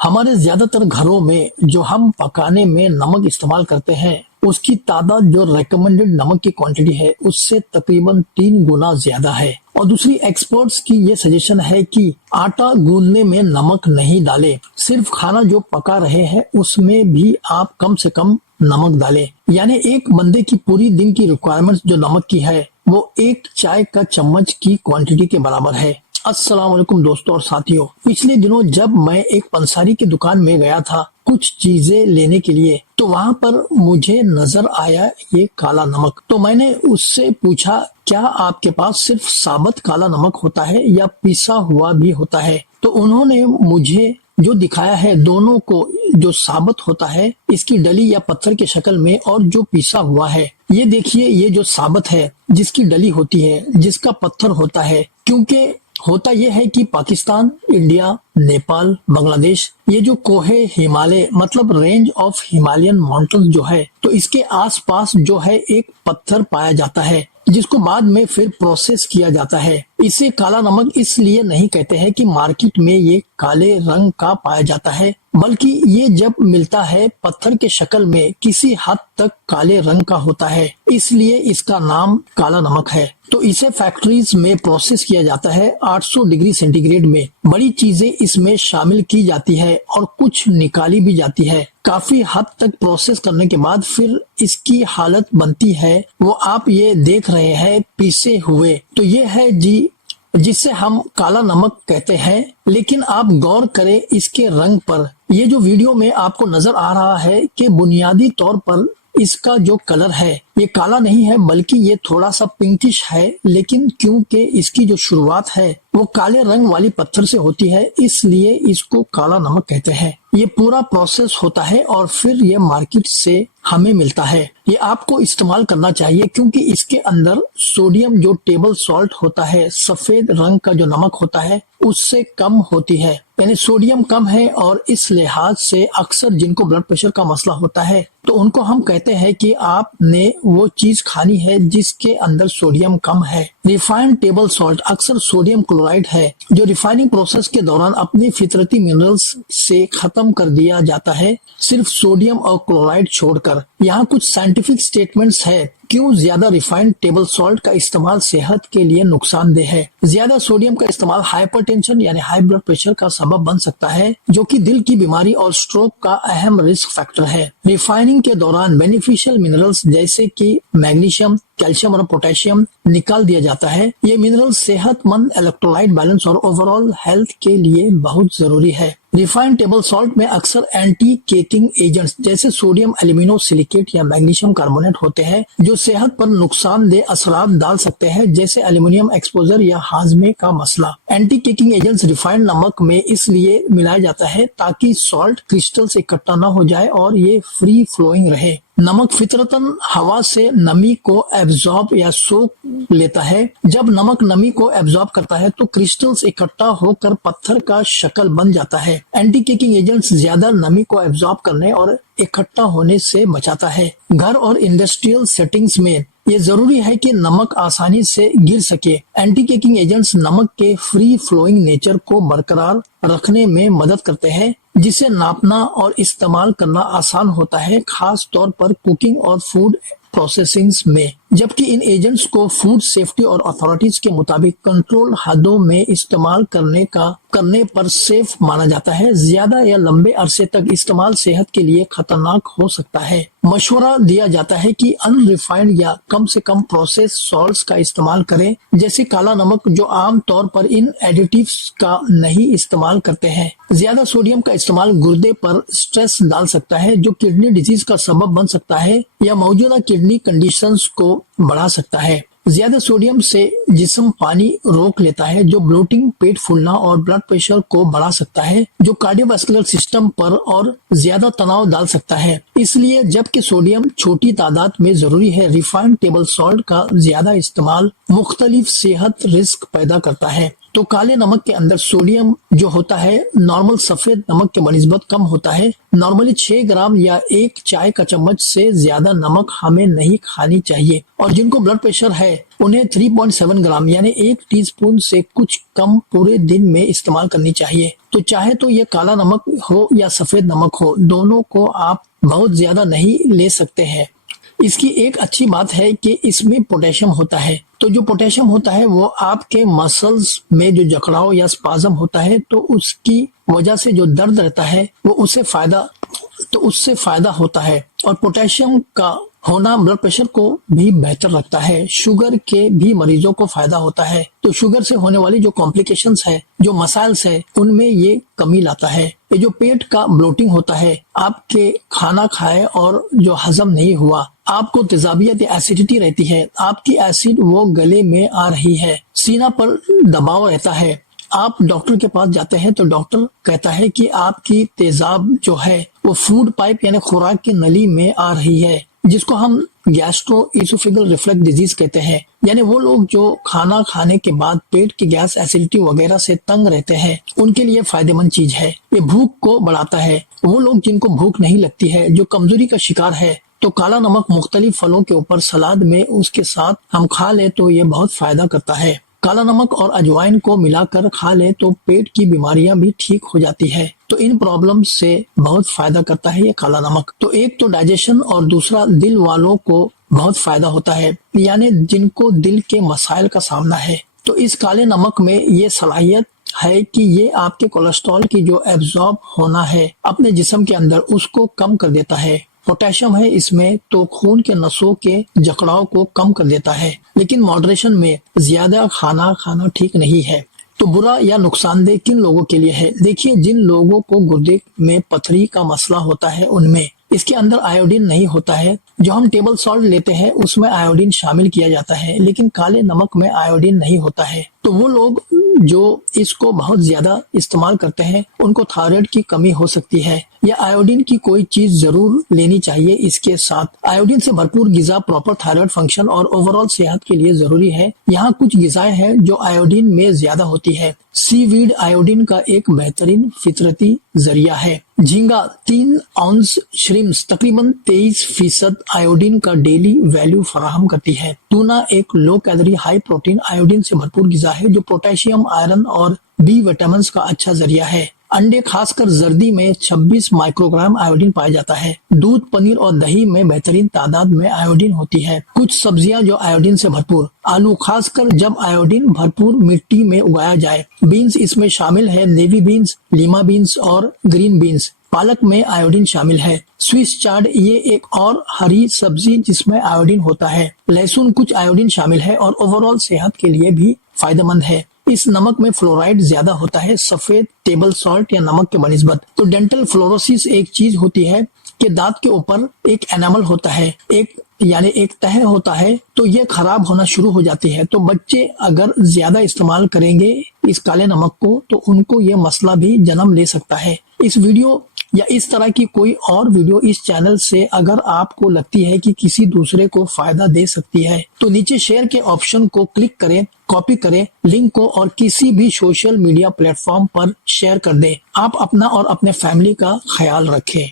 हमारे ज्यादातर घरों में जो हम पकाने में नमक इस्तेमाल करते हैं उसकी तादाद जो रेकमेंडेड नमक की क्वांटिटी है उससे तकरीबन 3 गुना ज्यादा है। और दूसरी एक्सपर्ट्स की ये सजेशन है कि आटा गूंदने में नमक नहीं डालें, सिर्फ खाना जो पका रहे हैं उसमें भी आप कम से कम नमक डालें। यानी एक बंदे की पूरी दिन की रिक्वायरमेंट जो नमक की है वो एक चाय का चम्मच की क्वांटिटी के बराबर है। अस्सलाम वालेकुम दोस्तों और साथियों, पिछले दिनों जब मैं एक पंसारी की दुकान में गया था कुछ चीजें लेने के लिए, तो वहां पर मुझे नजर आया ये काला नमक। तो मैंने उससे पूछा, क्या आपके पास सिर्फ साबुत काला नमक होता है या पिसा हुआ भी होता है? तो उन्होंने मुझे जो दिखाया है दोनों को, जो साबुत होता है इसकी डली या पत्थर के शक्ल में, और जो पिसा हुआ है ये देखिए, ये जो साबुत है जिसकी डली होती है, जिसका पत्थर होता है, क्योंकि होता यह है कि पाकिस्तान, इंडिया, नेपाल, बांग्लादेश, ये जो कोहे हिमालय मतलब रेंज ऑफ हिमालयन माउंटेन्स जो है, तो इसके आसपास जो है एक पत्थर पाया जाता है जिसको बाद में फिर प्रोसेस किया जाता है। इसे काला नमक इसलिए नहीं कहते हैं कि मार्केट में ये काले रंग का पाया जाता है, बल्कि ये जब मिलता है पत्थर के शक्ल में किसी हद तक काले रंग का होता है, इसलिए इसका नाम काला नमक है। तो इसे फैक्ट्रीज में प्रोसेस किया जाता है 800 डिग्री सेंटीग्रेड में। बड़ी चीजें इसमें शामिल की जाती है और कुछ निकाली भी जाती है। काफी हद तक प्रोसेस करने के बाद फिर इसकी हालत बनती है वो आप ये देख रहे हैं पीसे हुए। तो ये है जी जिसे हम काला नमक कहते हैं। लेकिन आप गौर करें इसके रंग पर। ये जो वीडियो में आपको नजर आ रहा है कि बुनियादी तौर पर इसका जो कलर है ये काला नहीं है, बल्कि ये थोड़ा सा पिंकिश है। लेकिन क्योंकि इसकी जो शुरुआत है वो काले रंग वाली पत्थर से होती है, इसलिए इसको काला नमक कहते हैं। ये पूरा प्रोसेस होता है और फिर ये मार्केट से हमें मिलता है। ये आपको इस्तेमाल करना चाहिए क्योंकि इसके अंदर सोडियम जो टेबल सॉल्ट होता है, सफेद रंग का जो नमक होता है, उससे कम होती है। यानी सोडियम कम है और इस लिहाज से अक्सर जिनको ब्लड प्रेशर का मसला होता है तो उनको हम कहते हैं कि आपने वो चीज खानी है जिसके अंदर सोडियम कम है। रिफाइंड टेबल सॉल्ट अक्सर सोडियम क्लोराइड है जो रिफाइनिंग प्रोसेस के दौरान अपनी फितरती मिनरल्स से खत्म कर दिया जाता है, सिर्फ सोडियम और क्लोराइड छोड़कर। यहाँ कुछ साइंटिफिक स्टेटमेंट्स है क्यों ज्यादा रिफाइंड टेबल सॉल्ट का इस्तेमाल सेहत के लिए नुकसानदेह है। ज्यादा सोडियम का इस्तेमाल हाइपरटेंशन यानी हाई ब्लड प्रेशर का सबब बन सकता है, जो कि दिल की बीमारी और स्ट्रोक का अहम रिस्क फैक्टर है। रिफाइनिंग के दौरान बेनिफिशियल मिनरल्स जैसे कि मैग्नीशियम, कैल्शियम और पोटेशियम निकाल दिया जाता है। ये मिनरल सेहतमंद इलेक्ट्रोलाइट बैलेंस और ओवरऑल हेल्थ के लिए बहुत जरूरी है। रिफाइंड टेबल सॉल्ट में अक्सर एंटी केकिंग एजेंट्स जैसे सोडियम एल्यूमिनो सिलिकेट या मैग्नीशियम कार्बोनेट होते हैं जो सेहत पर नुकसानदेह असरात डाल सकते हैं, जैसे एल्यूमिनियम एक्सपोजर या हाजमे का मसला। एंटी केकिंग एजेंट्स रिफाइंड नमक में इसलिए मिलाया जाता है ताकि सॉल्ट क्रिस्टल से इकट्ठा न हो जाए और ये फ्री फ्लोइंग रहे। नमक फितरतन हवा से नमी को एब्जॉर्ब या सोख लेता है। जब नमक नमी को एब्जॉर्ब करता है तो क्रिस्टल्स इकट्ठा होकर पत्थर का शक्ल बन जाता है। एंटी केकिंग एजेंट्स ज्यादा नमी को एब्जॉर्ब करने और इकट्ठा होने से बचाता है। घर और इंडस्ट्रियल सेटिंग्स में ये जरूरी है कि नमक आसानी से गिर सके। एंटी केकिंग एजेंट्स नमक के फ्री फ्लोइंग नेचर को बरकरार रखने में मदद करते हैं, जिसे नापना और इस्तेमाल करना आसान होता है, खास तौर पर कुकिंग और फूड प्रोसेसिंग में। जबकि इन एजेंट्स को फूड सेफ्टी और अथॉरिटीज के मुताबिक कंट्रोल हदों में इस्तेमाल करने पर सेफ माना जाता है। ज्यादा या लंबे अरसे तक इस्तेमाल सेहत के लिए खतरनाक हो सकता है। मशवरा दिया जाता है कि अनरिफाइंड या कम से कम प्रोसेस सॉल्ट्स का इस्तेमाल करें, जैसे काला नमक जो आम तौर पर इन एडिटिव्स का नहीं इस्तेमाल करते हैं। ज्यादा सोडियम का इस्तेमाल गुर्दे पर स्ट्रेस डाल सकता है जो किडनी डिजीज का सबब बन सकता है या मौजूदा किडनी कंडीशंस को बढ़ा सकता है। ज्यादा सोडियम से जिस्म पानी रोक लेता है जो ब्लोटिंग, पेट फूलना और ब्लड प्रेशर को बढ़ा सकता है, जो कार्डियोवास्कुलर सिस्टम पर और ज्यादा तनाव डाल सकता है। इसलिए जबकि सोडियम छोटी तादाद में जरूरी है, रिफाइंड टेबल सॉल्ट का ज्यादा इस्तेमाल मुख्तलिफ सेहत रिस्क पैदा करता है। तो काले नमक के अंदर सोडियम जो होता है नॉर्मल सफेद नमक के बनिस्बत कम होता है। नॉर्मली 6 ग्राम या 1 चाय का चम्मच से ज्यादा नमक हमें नहीं खानी चाहिए। और जिनको ब्लड प्रेशर है उन्हें 3.7 ग्राम यानी 1 टीस्पून से कुछ कम पूरे दिन में इस्तेमाल करनी चाहिए। तो चाहे तो ये काला नमक हो या सफेद नमक हो, दोनों को आप बहुत ज्यादा नहीं ले सकते हैं। इसकी एक अच्छी बात है कि इसमें पोटेशियम होता है। तो जो पोटेशियम होता है वो आपके मसल्स में जो जकड़ाव या स्पाज्म होता है तो उसकी वजह से जो दर्द रहता है वो उससे फायदा होता है। और पोटेशियम का होना ब्लड प्रेशर को भी बेहतर रखता है। शुगर के भी मरीजों को फायदा होता है। तो शुगर से होने वाली जो कॉम्प्लिकेशंस है, जो मसाइल्स है, उनमें ये कमी लाता है। ये जो पेट का ब्लोटिंग होता है, आपके खाना खाए और जो हजम नहीं हुआ, आपको तेजाबियत या एसिडिटी रहती है, आपकी एसिड वो गले में आ रही है, सीना पर दबाव रहता है, आप डॉक्टर के पास जाते हैं तो डॉक्टर कहता है कि आपकी तेजाब जो है वो फूड पाइप यानी खुराक की नली में आ रही है, जिसको हम गैस्ट्रोइसोफेगल रिफ्लक्स डिजीज कहते हैं। यानी वो लोग जो खाना खाने के बाद पेट की गैस एसिडिटी वगैरह से तंग रहते हैं, उनके लिए फायदेमंद चीज है। ये भूख को बढ़ाता है। वो लोग जिनको भूख नहीं लगती है, जो कमजोरी का शिकार है, तो काला नमक मुख्तलिफ फलों के ऊपर सलाद में उसके साथ हम खा ले तो ये बहुत फायदा करता है। काला नमक और अजवाइन को मिलाकर खा ले तो पेट की बीमारियां भी ठीक हो जाती है। तो इन प्रॉब्लम से बहुत फायदा करता है ये काला नमक। तो एक तो डाइजेशन और दूसरा दिल वालों को बहुत फायदा होता है, यानी जिनको दिल के मसाइल का सामना है। तो इस काले नमक में ये सलाहियत है कि ये आपके कोलेस्ट्रॉल की जो एब्जॉर्ब होना है अपने जिस्म के अंदर उसको कम कर देता है। पोटेशियम है इसमें तो खून के नसों के जकड़ाव को कम कर देता है। लेकिन मॉडरेशन में ज्यादा खाना ठीक नहीं है। तो बुरा या नुकसानदेह किन लोगों के लिए है? देखिए, जिन लोगों को गुर्दे में पथरी का मसला होता है उनमें इसके अंदर आयोडीन नहीं होता है। जो हम टेबल सॉल्ट लेते हैं उसमें आयोडीन शामिल किया जाता है, लेकिन काले नमक में आयोडीन नहीं होता है। तो वो लोग जो इसको बहुत ज्यादा इस्तेमाल करते हैं उनको थायराइड की कमी हो सकती है, या आयोडीन की कोई चीज जरूर लेनी चाहिए। इसके साथ आयोडीन से भरपूर गिजा प्रॉपर थायराइड फंक्शन और ओवरऑल सेहत के लिए जरूरी है। यहाँ कुछ गिजाएं हैं जो आयोडीन में ज्यादा होती है। सीवीड आयोडीन का एक बेहतरीन फितरती जरिया है। झींगा 3 आउंस श्रिम्स तकरीबन 23% आयोडीन का डेली वैल्यू फराहम करती है। टूना एक low calorie high protein iodine से भरपूर गिजा है जो पोटेशियम, आयरन और बी विटामिन का अच्छा जरिया है। अंडे खासकर जर्दी में 26 माइक्रोग्राम आयोडीन पाया जाता है। दूध, पनीर और दही में बेहतरीन तादाद में आयोडीन होती है। कुछ सब्जियां जो आयोडीन से भरपूर, आलू खासकर जब आयोडीन भरपूर मिट्टी में उगाया जाए। बीन्स इसमें शामिल है, नेवी बीन्स, लीमा बीन्स और ग्रीन बीन्स। पालक में आयोडीन शामिल है। स्विस चार्ड ये एक और हरी सब्जी जिसमें आयोडीन होता है। लहसुन कुछ आयोडीन शामिल है और ओवरऑल सेहत के लिए भी फायदेमंद है। इस नमक में फ्लोराइड ज्यादा होता है सफेद टेबल सॉल्ट या नमक के बनिस्बत। तो डेंटल फ्लोरोसिस एक चीज होती है कि दांत के ऊपर एक एनामल होता है, एक तह होता है, तो ये खराब होना शुरू हो जाती है। तो बच्चे अगर ज्यादा इस्तेमाल करेंगे इस काले नमक को तो उनको ये मसला भी जन्म ले सकता है। इस वीडियो या इस तरह की कोई और वीडियो इस चैनल से अगर आपको लगती है कि किसी दूसरे को फायदा दे सकती है तो नीचे शेयर के ऑप्शन को क्लिक करें, कॉपी करें लिंक को और किसी भी सोशल मीडिया प्लेटफॉर्म पर शेयर कर दें। आप अपना और अपने फैमिली का ख्याल रखें।